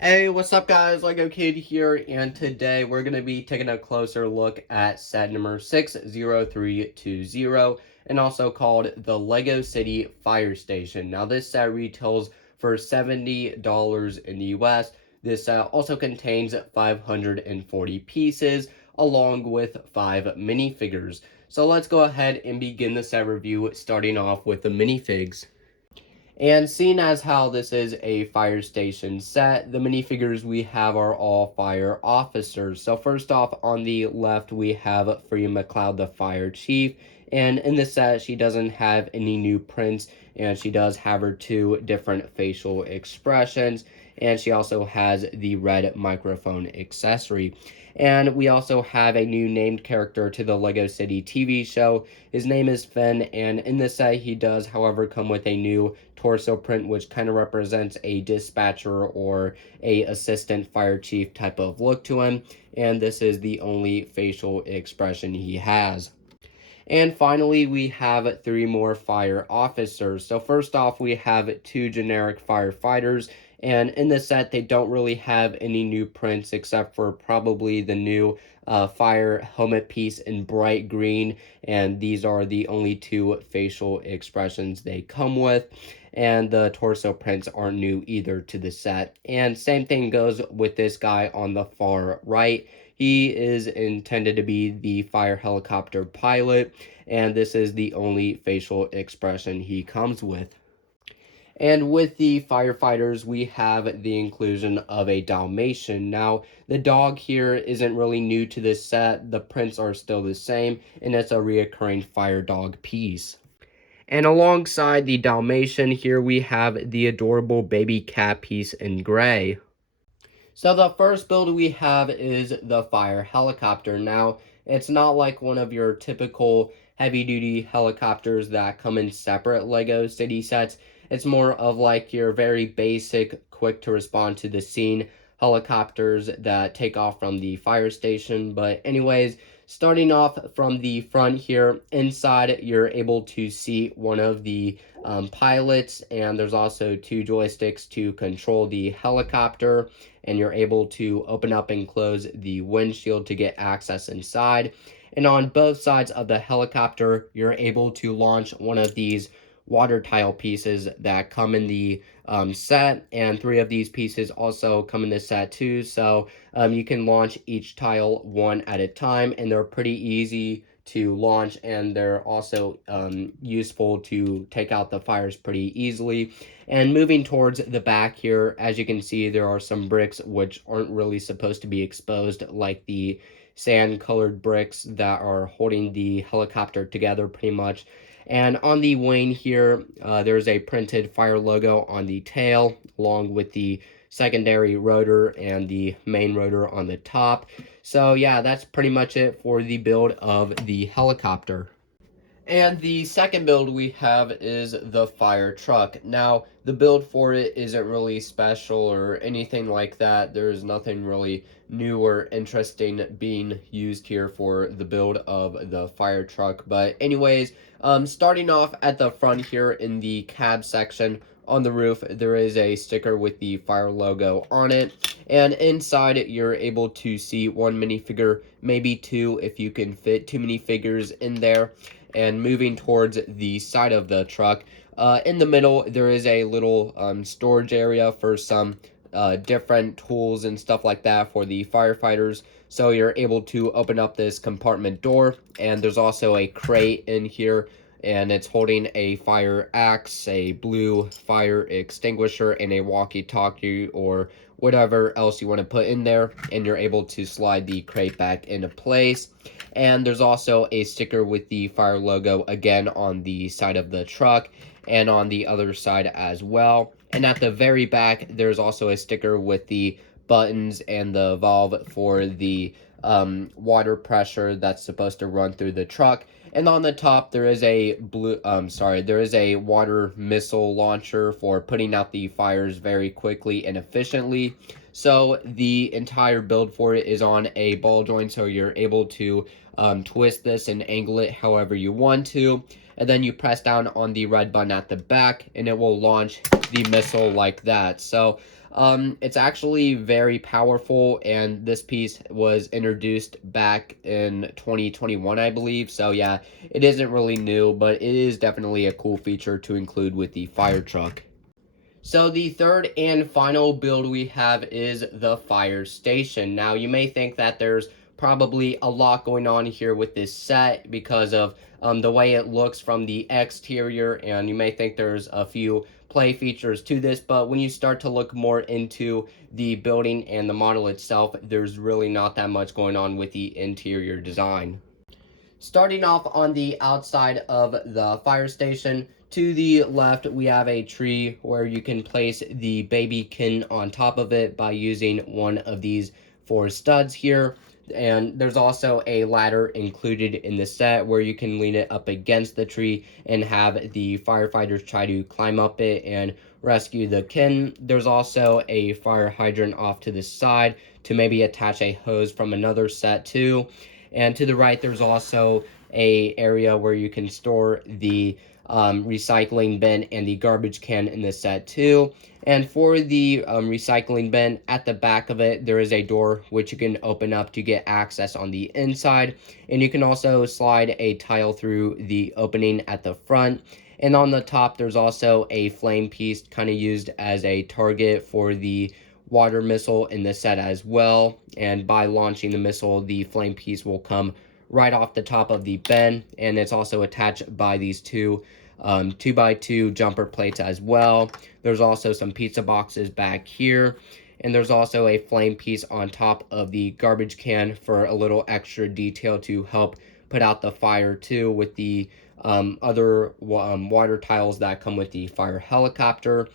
Hey, what's up guys? Lego Kid here, and today we're going to be taking a closer look at set number 60320, and also called the Lego City Fire Station. Now this set retails for $70 in the US. This set also contains 540 pieces, along with 5 minifigures. So let's go ahead and begin the set review, starting off with the minifigs. And seeing as how this is a fire station set, the minifigures we have are all fire officers. So first off, on the left, we have Free McLeod, the fire chief. And in the set, she doesn't have any new prints, and she does have her 2 different facial expressions. And she also has the red microphone accessory. And we also have a new named character to the Lego City TV show. His name is Finn, and in this set, he does, however, come with a new torso print, which kind of represents a dispatcher or a assistant fire chief type of look to him. And this is the only facial expression he has. And finally, we have 3 more fire officers. So first off, we have 2 generic firefighters. And in this set, they don't really have any new prints except for probably the new fire helmet piece in bright green. And these are the only 2 facial expressions they come with. And the torso prints aren't new either to the set. And same thing goes with this guy on the far right. He is intended to be the fire helicopter pilot, and this is the only facial expression he comes with. And with the firefighters, we have the inclusion of a Dalmatian. Now, the dog here isn't really new to this set. The prints are still the same, and it's a reoccurring fire dog piece. And alongside the Dalmatian, here we have the adorable baby cat piece in gray. So the first build we have is the fire helicopter. Now, it's not like one of your typical heavy-duty helicopters that come in separate Lego City sets. It's more of like your very basic, quick to respond to the scene helicopters that take off from the fire station. But anyways, starting off from the front here, inside you're able to see one of the pilots, and there's also 2 joysticks to control the helicopter, and you're able to open up and close the windshield to get access inside. And on both sides of the helicopter, you're able to launch one of these water tile pieces that come in the set, and 3 of these pieces also come in the set too. So you can launch each tile one at a time, and they're pretty easy to launch, and they're also useful to take out the fires pretty easily. And moving towards the back here, as you can see, there are some bricks which aren't really supposed to be exposed, like the sand colored bricks that are holding the helicopter together pretty much. And on the wing here, there's a printed fire logo on the tail, along with the secondary rotor and the main rotor on the top. So yeah, that's pretty much it for the build of the helicopter. And the second build we have is the fire truck. Now, the build for it isn't really special or anything like that. There's nothing really new or interesting being used here for the build of the fire truck. But anyways, starting off at the front here in the cab section, on the roof, there is a sticker with the fire logo on it. And inside, you're able to see 1 minifigure, maybe 2 if you can fit 2 minifigures in there. And moving towards the side of the truck, in the middle, there is a little storage area for some different tools and stuff like that for the firefighters. So you're able to open up this compartment door, and there's also a crate in here, and it's holding a fire axe, a blue fire extinguisher, and a walkie-talkie or whatever else you want to put in there, and you're able to slide the crate back into place. And there's also a sticker with the fire logo again on the side of the truck and on the other side as well. And at the very back, there's also a sticker with the buttons and the valve for the water pressure that's supposed to run through the truck. And on the top, there is a there is a water missile launcher for putting out the fires very quickly and efficiently. So the entire build for it is on a ball joint, so you're able to twist this and angle it however you want to. And then you press down on the red button at the back, and it will launch the missile like that. So It's actually very powerful, and this piece was introduced back in 2021, I believe. So yeah, it isn't really new, but it is definitely a cool feature to include with the fire truck. So the third and final build we have is the fire station. Now you may think that there's probably a lot going on here with this set because of the way it looks from the exterior, and you may think there's a few play features to this, but when you start to look more into the building and the model itself, there's really not that much going on with the interior design. Starting off on the outside of the fire station, to the left we have a tree where you can place the babykin on top of it by using one of these four studs here. And there's also a ladder included in the set where you can lean it up against the tree and have the firefighters try to climb up it and rescue the kin. There's also a fire hydrant off to the side to maybe attach a hose from another set too. And to the right, there's also a area where you can store the recycling bin and the garbage can in this set too. And for the recycling bin, at the back of it, there is a door which you can open up to get access on the inside. And you can also slide a tile through the opening at the front. And on the top, there's also a flame piece kind of used as a target for the water missile in the set as well. And by launching the missile, the flame piece will come right off the top of the bin, and it's also attached by these two 2x2 jumper plates as well. There's also some pizza boxes back here, and there's also a flame piece on top of the garbage can for a little extra detail to help put out the fire too, with the other water tiles that come with the fire helicopter.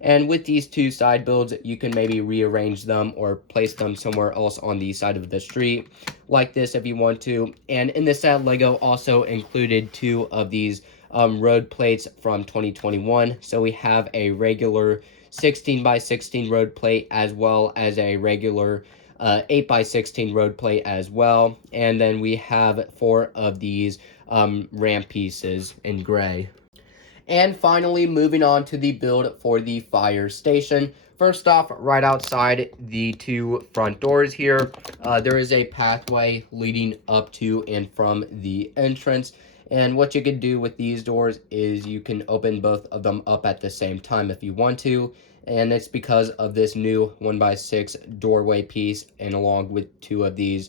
And with these two side builds, you can maybe rearrange them or place them somewhere else on the side of the street, like this if you want to. And in this set, LEGO also included two of these road plates from 2021. So we have a regular 16x16 road plate as well as a regular 8x16 road plate as well. And then we have four of these ramp pieces in gray. And finally, moving on to the build for the fire station. First off, right outside the two front doors here, there is a pathway leading up to and from the entrance. And what you could do with these doors is you can open both of them up at the same time if you want to. And it's because of this new 1x6 doorway piece, and along with two of these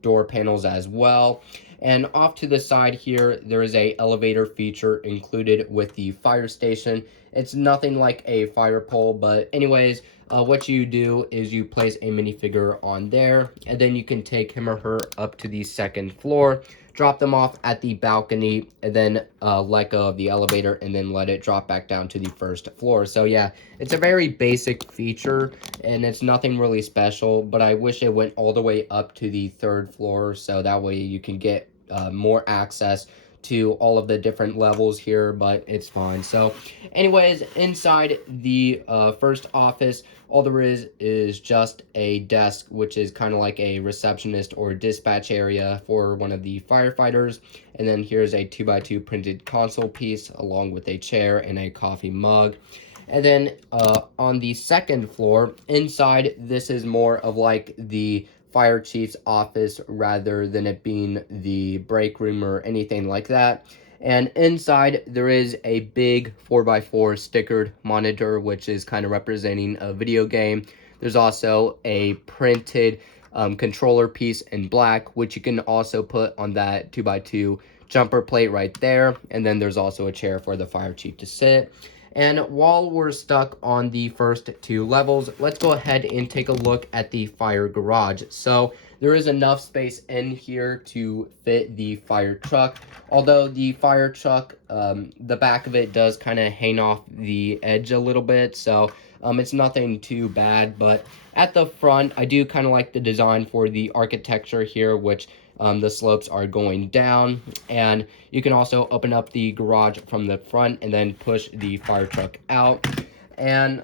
door panels as well. And off to the side here, there is a elevator feature included with the fire station. It's nothing like a fire pole, but anyways, what you do is you place a minifigure on there, and then you can take him or her up to the second floor, drop them off at the balcony, and then let go of the elevator, and then let it drop back down to the first floor. So yeah, it's a very basic feature, and it's nothing really special, but I wish it went all the way up to the third floor, so that way you can get more access to all of the different levels here, but it's fine. So anyways, inside the first office, all there is just a desk, which is kind of like a receptionist or dispatch area for one of the firefighters. And then here's a 2x2 printed console piece along with a chair and a coffee mug. And then on the second floor, inside, this is more of like the fire chief's office rather than it being the break room or anything like that. And inside, there is a big 4x4 stickered monitor, which is kind of representing a video game. There's also a printed controller piece in black, which you can also put on that 2x2 jumper plate right there. And then there's also a chair for the fire chief to sit. And while we're stuck on the first two levels, let's go ahead and take a look at the fire garage. So there is enough space in here to fit the fire truck, although the fire truck, the back of it does kind of hang off the edge a little bit, so it's nothing too bad. But at the front, I do kind of like the design for the architecture here, which the slopes are going down, and you can also open up the garage from the front and then push the fire truck out. And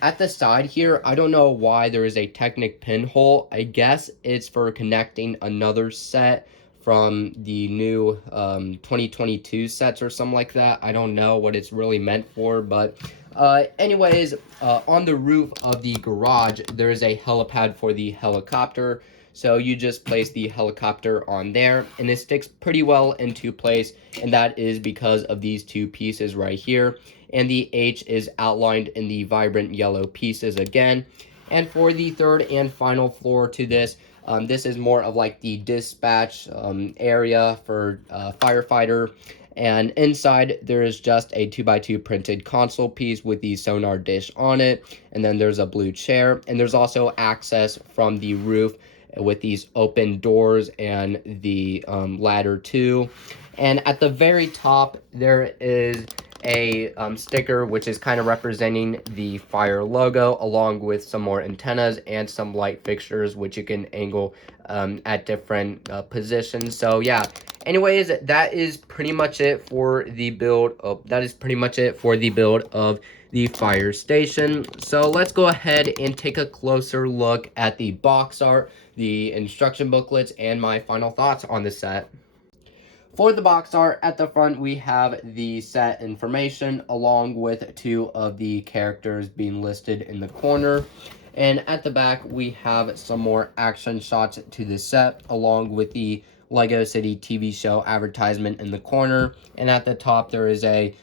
at the side here, I don't know why there is a Technic pinhole. I guess it's for connecting another set from the new 2022 sets or something like that. I don't know what it's really meant for, but On the roof of the garage, there is a helipad for the helicopter. So you just place the helicopter on there, and it sticks pretty well into place, and that is because of these two pieces right here. And the H is outlined in the vibrant yellow pieces again. And for the third and final floor to this, this is more of like the dispatch area for firefighter. And inside there is just a 2x2 printed console piece with the sonar dish on it. And then there's a blue chair. And there's also access from the roof with these open doors and the ladder too. And at the very top, there is a sticker which is kind of representing the fire logo, along with some more antennas and some light fixtures which you can angle at different positions. So yeah, anyways, that is pretty much it for the build of the fire station. So let's go ahead and take a closer look at the box art, the instruction booklets, and my final thoughts on the set. For the box art, at the front we have the set information along with two of the characters being listed in the corner. And at the back we have some more action shots to the set along with the Lego City TV show advertisement in the corner. And at the top there is a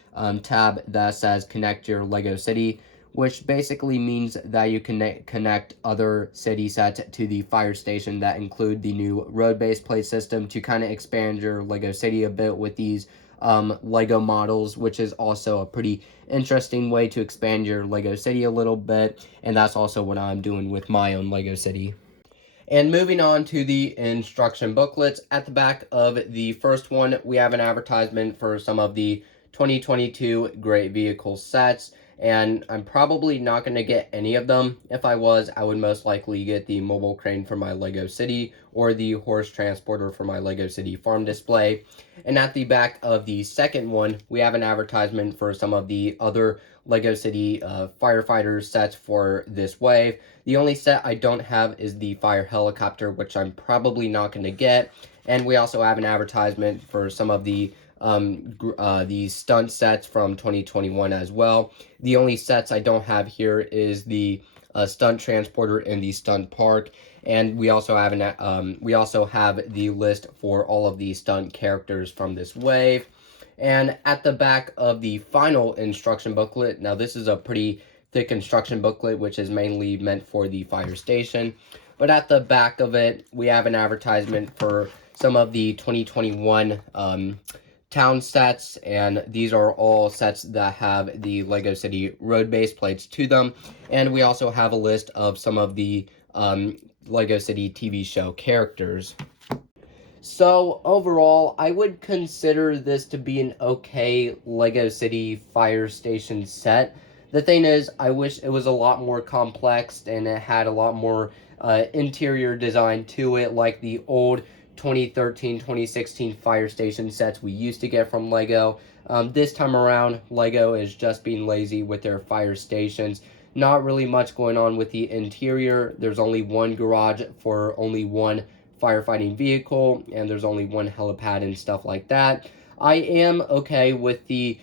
tab that says connect your Lego City, which basically means that you can connect other city sets to the fire station that include the new road-based plate system to kind of expand your Lego City a bit with these Lego models, which is also a pretty interesting way to expand your Lego City a little bit, and that's also what I'm doing with my own Lego City. And moving on to the instruction booklets, at the back of the first one, we have an advertisement for some of the 2022 Great Vehicle sets. And I'm probably not going to get any of them. If I was, I would most likely get the mobile crane for my Lego City or the horse transporter for my Lego City farm display. And at the back of the second one, we have an advertisement for some of the other Lego City firefighter sets for this wave. The only set I don't have is the fire helicopter, which I'm probably not going to get. And we also have an advertisement for some of the stunt sets from 2021 as well. The only sets I don't have here is the stunt transporter and the stunt park. And we also have the list for all of the stunt characters from this wave. And at the back of the final instruction booklet, now this is a pretty thick instruction booklet, which is mainly meant for the fire station. But at the back of it, we have an advertisement for some of the 2021 town sets, and these are all sets that have the Lego City road base plates to them. And we also have a list of some of the Lego City TV show characters. So overall, I would consider this to be an okay Lego City fire station set. The thing is, I wish it was a lot more complex and it had a lot more interior design to it, like the old 2013, 2016 fire station sets we used to get from Lego. This time around, Lego is just being lazy with their fire stations. Not really much going on with the interior. There's only one garage for only one firefighting vehicle, and there's only one helipad and stuff like that. I am okay with the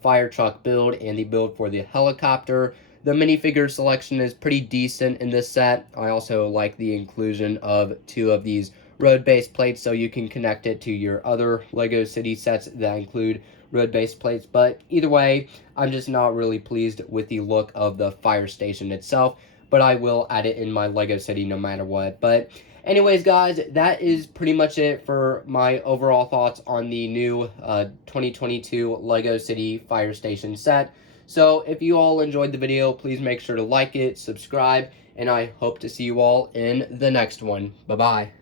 fire truck build and the build for the helicopter. The minifigure selection is pretty decent in this set. I also like the inclusion of two of these road-based plates so you can connect it to your other Lego City sets that include road-based plates. But either way, I'm just not really pleased with the look of the fire station itself, but I will add it in my Lego City no matter what. But anyways, guys, that is pretty much it for my overall thoughts on the new 2022 Lego City Fire Station set. So if you all enjoyed the video, please make sure to like it, subscribe, and I hope to see you all in the next one. Bye-bye.